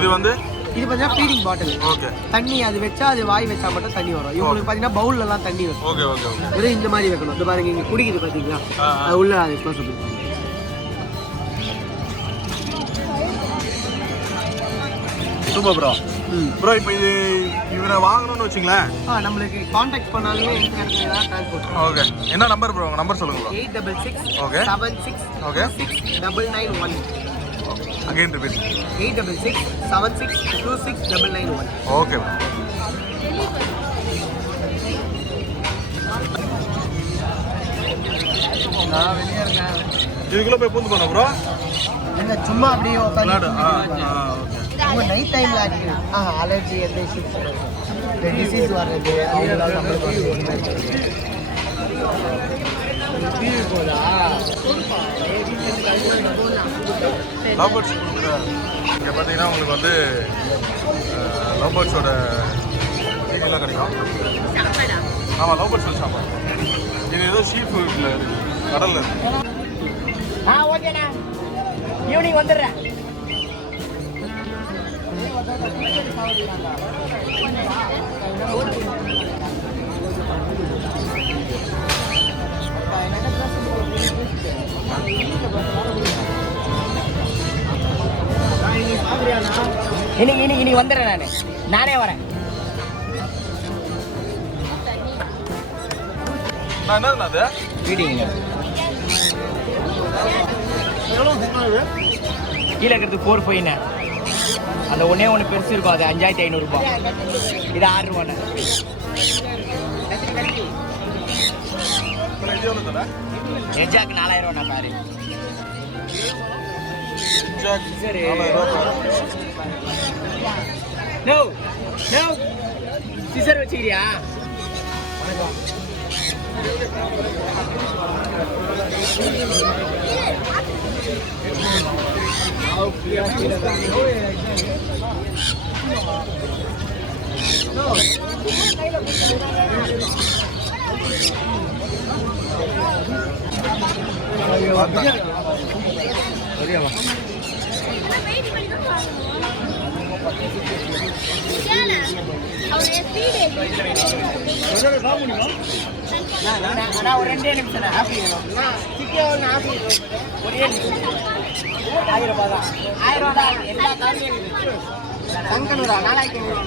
இது வந்து இது பார்த்தீங்கன்னா ஃபீடிங் பாட்டில். ஓகே. தண்ணி அது வச்சா அது வாய் வச்சா மட்டும் தண்ணி வரும். இவங்களுக்கு பார்த்தீங்கன்னா பவுல்ல எல்லாம் தண்ணி வரும். Okay okay okay. வெறும் இந்த மாதிரி வைக்கணும். இது பாருங்க, இங்க குடிக்குது பார்த்தீங்களா, அது உள்ள அது எக்ஸ்போஸ் பண்ணுங்க. Super bro. ப்ரோ இப்போ இது இவனை வாங்கணும்னு வச்சுங்களேன், நம்மளுக்கு காண்டாக்ட் பண்ணாலுமே இந்த இடத்துல தான் டிரான்ஸ்போர்ட். ஓகே. என்ன நம்பர் ப்ரோ? உங்கள் நம்பர் சொல்லுங்க bro. 866 okay 76 okay 991. Again repeat. 866 76 26 991. Okay bro. நான் வெளியே இருக்கேன். இதுக்குள்ளே போய் பூந்து போனோம் ப்ரோ. என்ன சும்மா அப்படியே உட்காந்து ஓகே. நைட் டைமில் அடிக்கிறேன். அலர்ஜி எந்த இஷ்யூஸ் இந்த டிசீஸ் வர்றது அவங்களால நம்மளுக்கு வந்து டிவி போதா லவ் பேர்ட்ஸ் கொடுக்குற இங்கே பார்த்தீங்கன்னா உங்களுக்கு வந்து லவ் பேர்ட்ஸோட டீலாம் கிடைக்கும். ஆமாம், லவ் பேர்ட்ஸோட சாப்பாடு. இது ஏதோ சீ ஃபுட்டில் இருக்குது, கடலில் இருக்குது. ஓகேண்ணா, ஈவினிங் வந்துடுறேன். இன்னைக்கு வந்துடுறேன், நானே வரேன். நான் என்ன அது வீடிங்க கீழே இருக்கிறது 4.5. அந்த ஒன்றே ஒன்று பெருசு இருக்கும், அது 5500 ரூபாய். இது 6 ரூபாண்ணே. எஜாக்கு 4000 ரூபாண்ணா பாரு. சரி, நோ நோ சிசர் வச்சுக்கிறியா? நான் ஒரு 2 நிமிஷம் ஆப்பி வேணும் சிக்கி ஒன்று ஆப்பி ஒரே நிமிஷம் 1000 ரூபாய் தான் 1000 ரூபா தான் எல்லா காலையும் சங்கனூரா 4500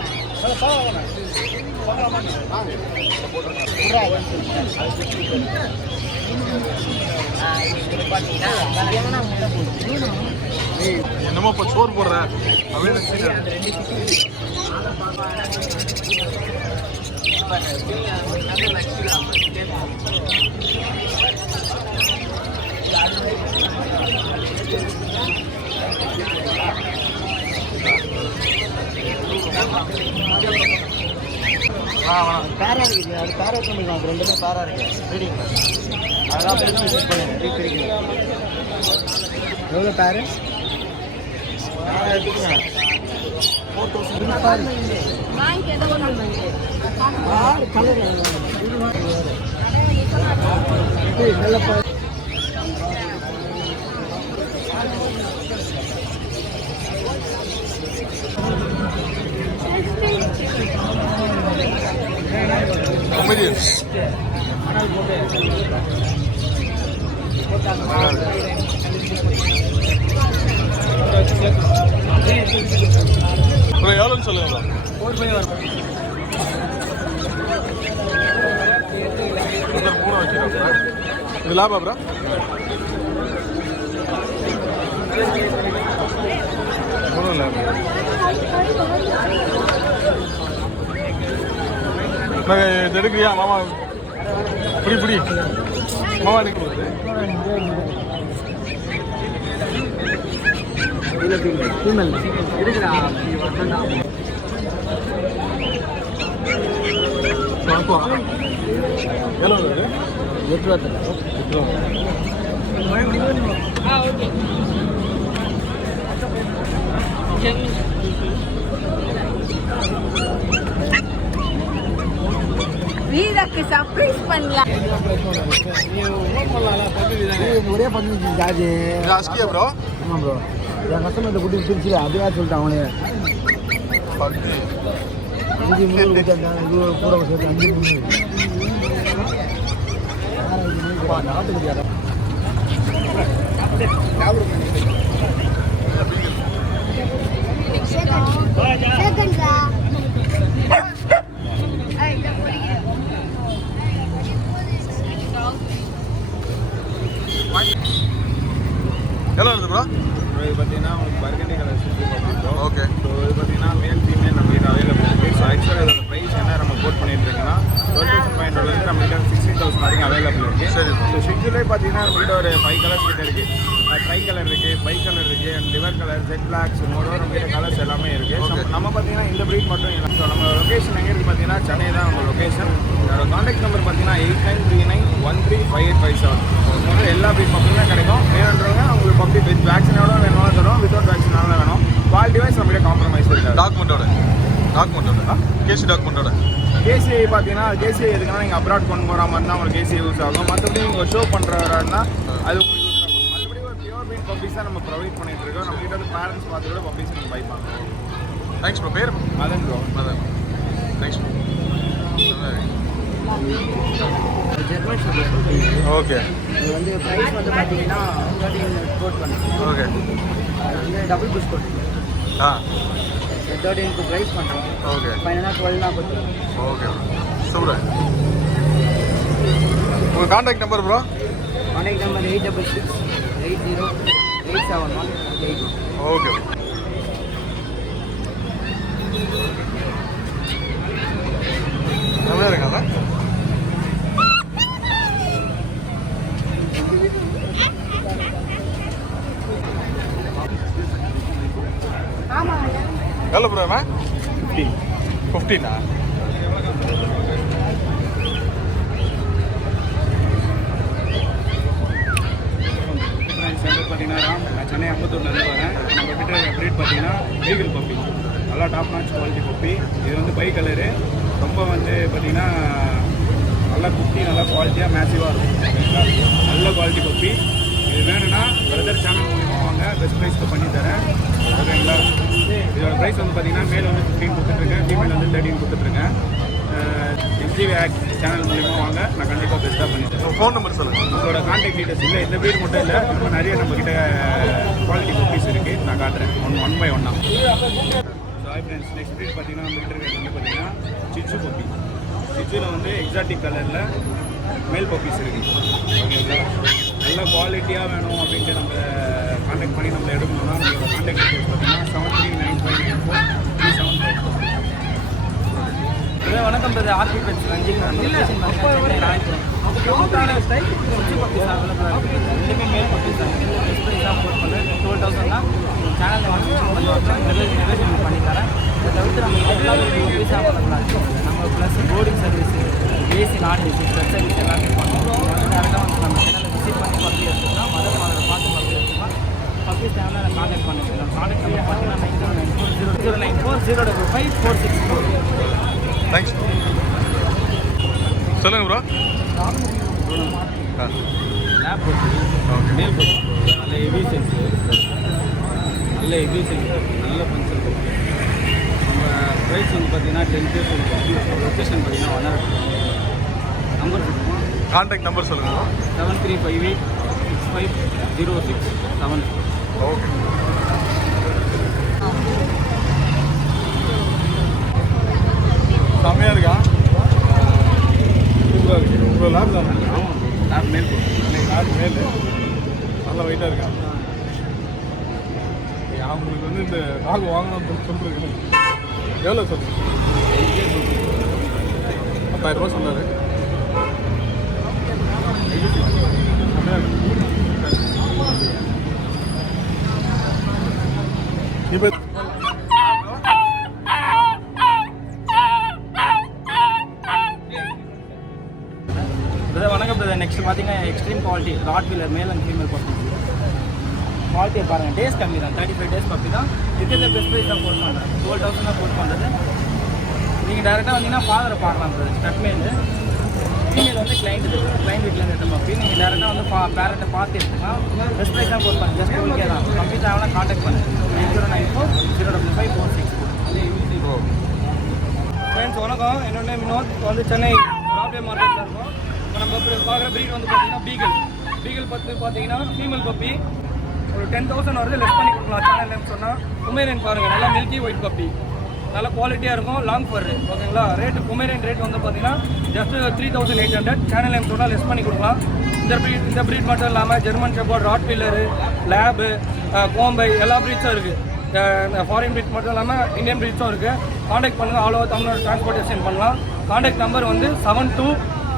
என்னமோ இப்போ சோறு போடுற அப்படின்னு பேரா இருக்குது அது பேரா கம்பெனி அது ரெண்டுமே பேரா இருக்கு ரீடிங் அதெல்லாம் பேர் செட் பண்ணுங்க பிரிக்கிறீங்க எவ்வளோ பேரு 4000 கலர் நல்ல எவ்வளோன்னு சொல்லுங்க. 4 வரும். பூனை வச்சுருக்கோம். இது லாபா ப்ரோ? ஒன்றும் லாபம் இது எடுக்கிறியா மாமா? பிடி மாமா எடுக்க வீரக்கு சர்ப்ரைஸ் பண்ணலாம். ஒரே 15 சார்ஜ் அஸ்கியா ப்ரோ? ஆமாம் ப்ரோ. என் கஸ்டமர்கிட்ட கூட்டி பிரிச்சு அதே சொல்லிட்டான் அவனே 5 கூட சேர்த்து 5 எவ்வளோ வருது ப்ரோ? இது பார்த்தீங்கன்னா உங்களுக்கு burgundy colour bro. Okay. So இது பார்த்தீங்கன்னா மேல் ஃபீமேல் நம்ம கிட்ட அவைலபிள் இருக்குது. ஸோ ஆக்சுவலாக இதோட ப்ரைஸ் என்ன நம்ம கோட் பண்ணிட்டு இருக்கோம்னா 12,500 நம்ம கிட்ட 16,000 வரைக்கும் அவைலபிள் இருக்குது. சரி. ஸோ ஷிட்ஜிலே பார்த்தீங்கன்னா நம்ம கிட்ட ஒரு 5 கலர்ஸ் கிட்ட இருக்குது. ட்ரை கலர் இருக்குது, பை கலர் இருக்குது, and liver colour, jet blacks, மோடோ நம்ம கிட்ட கலர்ஸ் எல்லாமே இருக்குது. நம்ம பார்த்தீங்கன்னா இந்த ப்ரீட் மட்டும் இல்லை. ஸோ நம்ம லொக்கேஷன் எங்கே இருக்குது பார்த்தீங்கன்னா சென்னை தான் நம்ம லொக்கேஷன். என்னோட கான்டாக்ட் நம்பர் பார்த்தீங்கன்னா 8939135857. எல்லா ப்ரீட் பப்பியுமே கிடைக்கும். வேணுன்றவங்க உங்களுக்கு பப்பி வித் வேக்சினோட வேணும்னாலும் தரும், வித்தவுட் வேக்சினாலும் வேணும். குவாலிட்டி வைஸ் நம்மகிட்ட காம்ப்ரமைஸ் இருக்காது. டாக்குமெண்ட்டோட கேசி டாக்குமெண்ட்டோட கேசி பார்த்தீங்கன்னா கேசி எதுக்குன்னா நீங்கள் அப்ராட் கொண்டு போகிற மாதிரி தான் உங்களுக்கு கேசி யூஸ் ஆகும். மற்றபடி நீங்கள் ஷோ பண்ணுறவரானா அது உங்களுக்கு யூஸ் ஆகும். மற்றபடி ஒரு பியூர் பீட் பப்பீஸ் தான் நம்ம ப்ரொவைட் பண்ணிட்டு இருக்கோம். நம்ம கிட்ட வந்து பேரண்ட்ஸ் பார்த்து கூட பப்பீஸ் நீங்கள் பை பண்ணலாம். Thanks bro. பேர் Madan bro. Madan. Thanks bro. German shepherd. Okay. இது வந்து ப்ரைஸ் வந்து பார்த்தீங்கன்னா 13 கோட் பண்ணுறோம். ஓகே. அது வந்து டபுள் புஷ் கோட். ஆ 13க்கு ப்ரைஸ் பண்ணுறோம். ஓகே. ஃபைனலாக 12 கொடுத்துருவோம். Okay super. உங்கள் contact number bro? Contact number 8668087181. Okay. நல்லா இருக்காங்க. எவ்வளோ ப்ரோ? 15. சென்டர் பார்த்தீங்கன்னா நான் சென்னை அம்பத்தூர்லேருந்து வரேன். நம்ம கிட்ட ப்ரீட் பார்த்தீங்கன்னா ஈகிள் பப்பி, நல்லா டாப் நாச் குவாலிட்டி பப்பி. இது வந்து பை கலரு, ரொம்ப வந்து பார்த்தீங்கன்னா நல்லா குட்டி, நல்லா குவாலிட்டியாக மேசிவாக இருக்கும். ஓகேங்களா? நல்ல குவாலிட்டி பப்பி. இது வேணும்னா பிரதர் சேனல் மூலிமா வாங்க, பெஸ்ட் ப்ரைஸ்க்கு பண்ணி தரேன். ஓகேங்களா? இதோட ப்ரைஸ் வந்து பார்த்தீங்கன்னா மேல் வந்து 15 கொடுத்துட்ருக்கேன், ஃபீமேல் வந்து 13 கொடுத்துட்ருக்கேன். எஸ்ஜி வேக் சேனல் மூலிமா வாங்க, நான் கண்டிப்பாக பெஸ்ட்டாக பண்ணித்தரேன். உங்கள் ஃபோன் நம்பர் சொல்லுங்கள். உங்களோட கான்டாக்ட் டீட்டெயில்ஸ் இல்லை, இந்த ப்ரீட் மட்டும் இல்லை, இன்னும் நிறைய நம்மக்கிட்ட குவாலிட்டி குக்கீஸ் இருக்குது, நான் காட்டுறேன் ஒன் பை ஒன்னாக. So hi friends, next breed பார்த்தீங்கன்னா நம்ம கிட்ட வந்து பார்த்தீங்கன்னா சிச்சு பப்பி. சிச்சுவில் வந்து எக்ஸாட்டிக் கலரில் மேல் பப்பீஸ் இருக்குது. ஓகேங்களா, நல்ல குவாலிட்டியாக வேணும் அப்படின்ட்டு நம்ம கான்டாக்ட் பண்ணி நம்ம எடுக்கணும்னா நம்மளோட கான்டாக்ட் டீட்டெயில்ஸ் பார்த்தீங்கன்னா 7395943755. வணக்கம் brother, RP pets Ranjith. Location பார்த்தீங்கன்னா ராயபுரம். ஸ்டைல் சிச்சு பப்பீஸ் அவைலபிளாக இருக்குது. ரெண்டுமே மேல் பப்பீஸ் தான். எக்ஸ்பீரியன்ஸாக போட் பண்ணுறேன். 12,000 தான். சேனலில் வாங்கி நெகோசியேட் பண்ணி தரேன். இதை தவிர்த்து நம்ம எல்லா பப்பீஸ் அவைலபிளாக இருக்குது. நம்ம ப்ளஸ் போர்டிங் சர்வீஸ், ஏசி நான் ஏசி பெட் சர்வீஸ் எல்லாமே பண்ணுவோம். டேரெக்டாக வந்து நம்ம சேனலை விசிட் பண்ணி பப்பி எடுத்துக்கலாம். மதர் ஃபாதரை பார்த்து பப்பி எடுத்துக்கலாம். பப்பீஸ் சேனலில் நான் கான்டாக்ட் பண்ணிக்கலாம். கான்டாக்ட் நம்பர் பார்த்தீங்கன்னா 9094 தேங்க்ஸ். சொல்லுங்கள் ப்ரோ. லேப் போட்டு மேல் போட்டு நல்ல ஹெவி சென்ஸ், நல்ல ஃபங்க்ஷன். நம்ம ப்ரைஸ் வந்து பார்த்தீங்கன்னா 10K சொல்லுவோம். லொக்கேஷன் பார்த்தீங்கன்னா 100 நம்பர் கொடுப்போம். கான்டாக்ட் நம்பர் சொல்லுங்கள். 7358650674. ஓகே. செம்மையாக இருக்கா? சூப்பராக இருக்குது. இவ்வளோ லேப் தான். ஆமாம், லேப் மேல் போட்டு லேப் மேல் நல்லா வெயிட்டாக இருக்கா? அவங்களுக்கு வந்து இந்த டாக் வாங்கணும்னு சொல்லிருக்கு. எவ்வளோ சொல்லுங்க? 10,000 சொன்னார். இப்போ வணக்கம் பிரதர். நெக்ஸ்ட் பார்த்தீங்கன்னா extreme quality rottweiler male and female puppy. குவாலிட்டியை பாருங்கள், டேஸ் கம்மி தான். 35 டேஸ் பப்பி தான். இருக்கிற பெஸ்ட் ப்ரைஸ் தான் போட் பண்ணுறேன். 12,000 தான் போட் பண்ணுறது. நீங்கள் டேரெக்டாக வந்தீங்கன்னா ஃபாதரை பார்க்கலாம் பிரதர். ஸ்டட் மேல் ஃபீமேல் வந்து கிளைண்ட் வீட்டில் எடுத்த பப்பி. நீங்கள் டேரெக்டாக வந்து பேரண்ட்டை பார்த்து எடுத்துக்கலாம். பெஸ்ட் ப்ரைஸ் தான் போட் பண்ணுறேன். ஜஸ்ட் ஓகே தான். பப்பி தேவைன்னா கான்டாக்ட் பண்ணுங்கள். 9094 055 ஃப்ரெண்ட்ஸ் வணக்கம். என்னோட நேம் வினோத். இப்போ வந்து சென்னை ராப்டே மார்க்கெட்டில் இருக்கும். இப்போ நம்ம பார்க்குற ப்ரீட் வந்து பார்த்தீங்கன்னா பீகிள் பார்த்தீங்கன்னா ஃபீமேல் பப்பி ஒரு 10,000 வருது. லெஸ் பண்ணி கொடுக்கலாம் சேனல் நேம் சொன்னால். பொமேரியன் பாருங்கள், நல்லா மில்கி ஒயிட் பப்பி, நல்லா குவாலிட்டியாக இருக்கும். Long fur. ஓகேங்களா, ரேட்டு பொமேரியன் ரேட் வந்து பார்த்தீங்கன்னா ஜஸ்ட் 3,800. சேனல் நேம் சொன்னால் லெஸ் பண்ணி கொடுக்கலாம். இந்த ப்ரீட் மட்டும் இல்லாமல் German shepherd, rottweiler, lab, Kombai எல்லா ப்ரீட்ஸும் இருக்குது. ஃபாரின் ப்ரீட் மட்டும் இல்லாமல் இந்தியன் ப்ரீட்ஸும் இருக்குது. கான்டாக்ட் பண்ணுங்கள். ஆல் ஓவர் தமிழ்நாடு டிரான்ஸ்போர்ட்டேஷன் பண்ணலாம். கான்டாக்ட் நம்பர் வந்து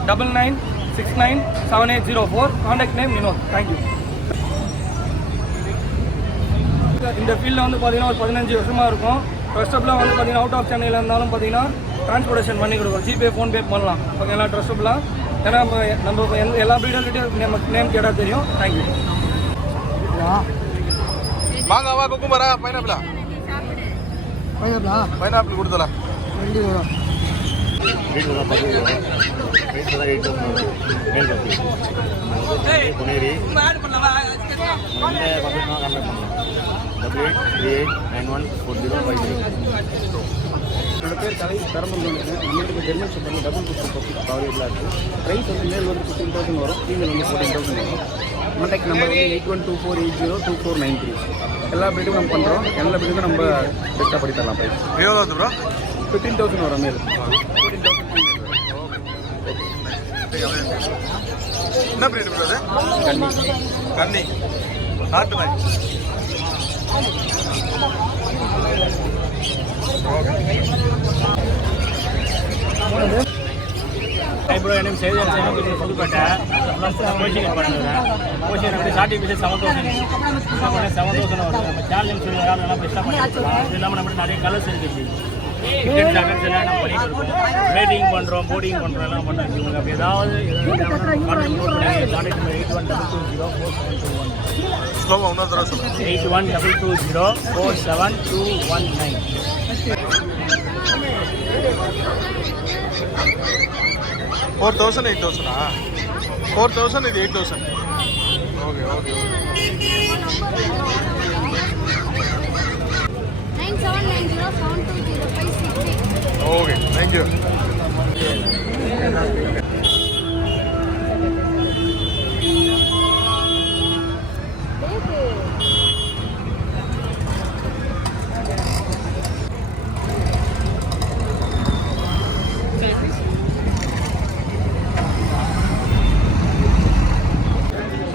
7299697804. Contact name Vinoth. தேங்க்யூ. இந்த ஃபீல்டில் வந்து பார்த்தீங்கன்னா ஒரு 15 வருஷமாக இருக்கும். ட்ரஸ்டபுளாக வந்து பார்த்தீங்கன்னா அவுட் ஆஃப் சென்னையில் இருந்தாலும் பார்த்தீங்கன்னா டிரான்ஸ்போர்ட்டேஷன் பண்ணி கொடுக்கும். ஜிபே, ஃபோன்பே பண்ணலாம். ஓகேங்களா, ட்ரஸ்டபுளாக. ஏன்னா நம்ம எல்லா ப்ரீடர்கிட்டையும் நமக்கு நேம் கேட்டால் தெரியும். தேங்க்யூ. வாங்க வா குக்கும்பரா பைனாப்பிள் கொடுத்தலாம். புனேரி 8838914053. என்னோட பேர் கலை பெரம்பலூர். நம்மளுக்கு German shepherd double push puppy அவைலபிளாக இருக்குது. ப்ரைஸ் வந்து மேல் வந்து 15,000 வரும், ஃபீமேல் வந்து 14,000 வரும். கான்டாக்ட் நம்பர் வந்து 8124802493. எல்லா ப்ரீடும் நம்ம பண்ணுறோம். எல்லா ப்ரீடுக்கும் நம்ம பெஸ்ட்டாக பண்ணி தரலாம். ப்ரைஸ் எவ்வளோ ப்ரோ? 15,000 வரும் மேல், 14,000 ஃபீமேல். என்ன ப்ரீடு ப்ரோ அது? கன்னி நாட்டு நாய். ப்ரோ எனக்கு சேதம் புதுப்பேட்டை கோச்சிங் பண்ணுறேன். கோச்சிங் அப்படி ஸ்டார்டிங் பீஸ் 7,000 வருது. நம்ம சேலஞ்ச் சொல்லி யாரும் நல்லா பெஸ்ட்டாக பண்ணிக்கலாம். இது இல்லாமல் நம்ம நிறைய கலர்ஸ் இருக்குது. கிரிக்கெட் ஜாக்கெட்ஸ் எல்லாம் நம்ம பண்ணிட்டு இருக்கோம். பேட்டிங் பண்ணுறோம், போர்டிங் பண்ணுறோம், எல்லாம் பண்ணுறோம். உங்களுக்கு அப்படி ஏதாவது கான்டாக்ட் 8122047221. ஸ்லோவாக இன்னொரு தடவை சொல்லுங்கள். 8122047219. 4,000 8,000 4,000 இது 8,000. Okay okay 9790720568. Okay thank you.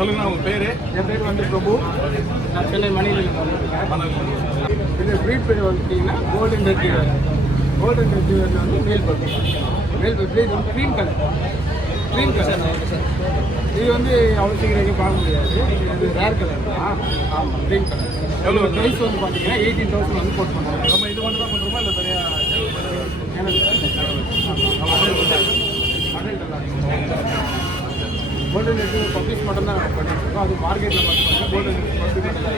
சொல்லுங்கண்ணா உங்கள் பேர்? என் பேர் வந்து பிரபு. நான் சென்னை மணியில் வந்துருக்கேன். இது ப்ரீட் பேர் வந்துட்டீங்கன்னா கோல்டன் ரெட்ரீவர். கோல்டன் ரெட்ரீவரில் வந்து மேல் பப்பி. மேல் பப்பி இது வந்து க்ரீன் கலர். Green colour. இது வந்து அவ்வளோ சீக்கிரம் எங்கேயும் பார்க்க முடியாது. இது ரேர் கலர் தான். ஆமாம், க்ரீன் கலர். எவ்வளோ ப்ரைஸ் வந்து பார்த்தீங்கன்னா 18,000 வந்து போட் பண்ணுறாங்க. நம்ம இது மட்டும் தான் பண்ணுறோமா இல்லை தனியாக? கோல்டன் ரெட்ரீவர் பப்பீஸ் மட்டும் தான் பண்ணிட்டுருக்கோம். அது மார்க்கெட்டில் பார்த்தீங்கன்னா கோல்டன் பப்பி மட்டும் தான்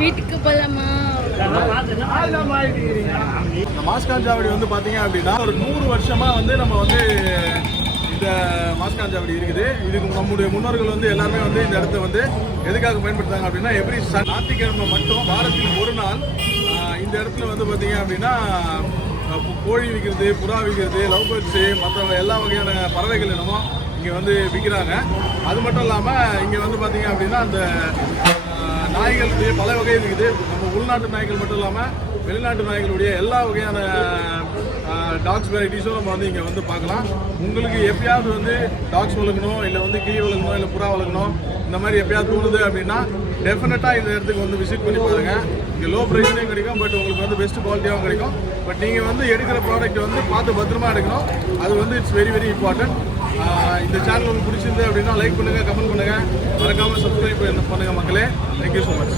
வீட்டுக்கு போகலாமா? இந்த மாஸ்காஞ்சாவடி வந்து பார்த்தீங்க அப்படின்னா ஒரு 100 வருஷமாக வந்து நம்ம வந்து இந்த மாஸ்காஞ்சாவடி இருக்குது. இதுக்கு நம்முடைய முன்னோர்கள் வந்து எல்லாருமே வந்து இந்த இடத்த வந்து எதுக்காக பயன்படுத்தாங்க அப்படின்னா எவ்ரி ஞாயிற்றுக்கிழமை மட்டும் வாரத்தில் ஒரு நாள் இந்த இடத்துல வந்து பார்த்தீங்க அப்படின்னா கோழி விற்கிறது, புறா விற்கிறது, லவ் பேர்ட்ஸு, மற்ற எல்லா வகையான பறவைகள் என்னமோ இங்கே வந்து விற்கிறாங்க. அது மட்டும் இல்லாமல் இங்கே வந்து பார்த்தீங்க அப்படின்னா அந்த நாய்களுடைய பல வகை இருக்குது. நம்ம உள்நாட்டு நாய்கள் மட்டும் இல்லாமல் வெளிநாட்டு நாய்களுடைய எல்லா வகையான டாக்ஸ் வெரைட்டிஸும் நம்ம வந்து இங்கே வந்து பார்க்கலாம். உங்களுக்கு எப்பயாவது வந்து டாக்ஸ் வளர்க்கணும், இல்லை வந்து கிளி வளர்க்கணும், இல்லை புறா வளர்க்கணும், இந்த மாதிரி எப்பயாவது தோணுது அப்படின்னா டெஃபினட்டாக இந்த இடத்துக்கு வந்து விசிட் பண்ணி பாருங்கள். இங்கே லோ ப்ரைஸ்லேயும் கிடைக்கும், பட் உங்களுக்கு வந்து பெஸ்ட் குவாலிட்டியாகவும் கிடைக்கும். பட் நீங்கள் வந்து எடுக்கிற ப்ராடக்ட் வந்து பார்த்து பத்திரமா எடுக்கணும். அது வந்து இட்ஸ் வெரி வெரி இம்பார்ட்டன்ட். இந்த சேனல் உங்களுக்கு பிடிச்சிருந்து அப்படின்னா லைக் பண்ணுங்கள், கமெண்ட் பண்ணுங்கள், மறக்காமல் சப்ஸ்கிரைப் பண்ணுங்கள் மக்களே. Thank you so much.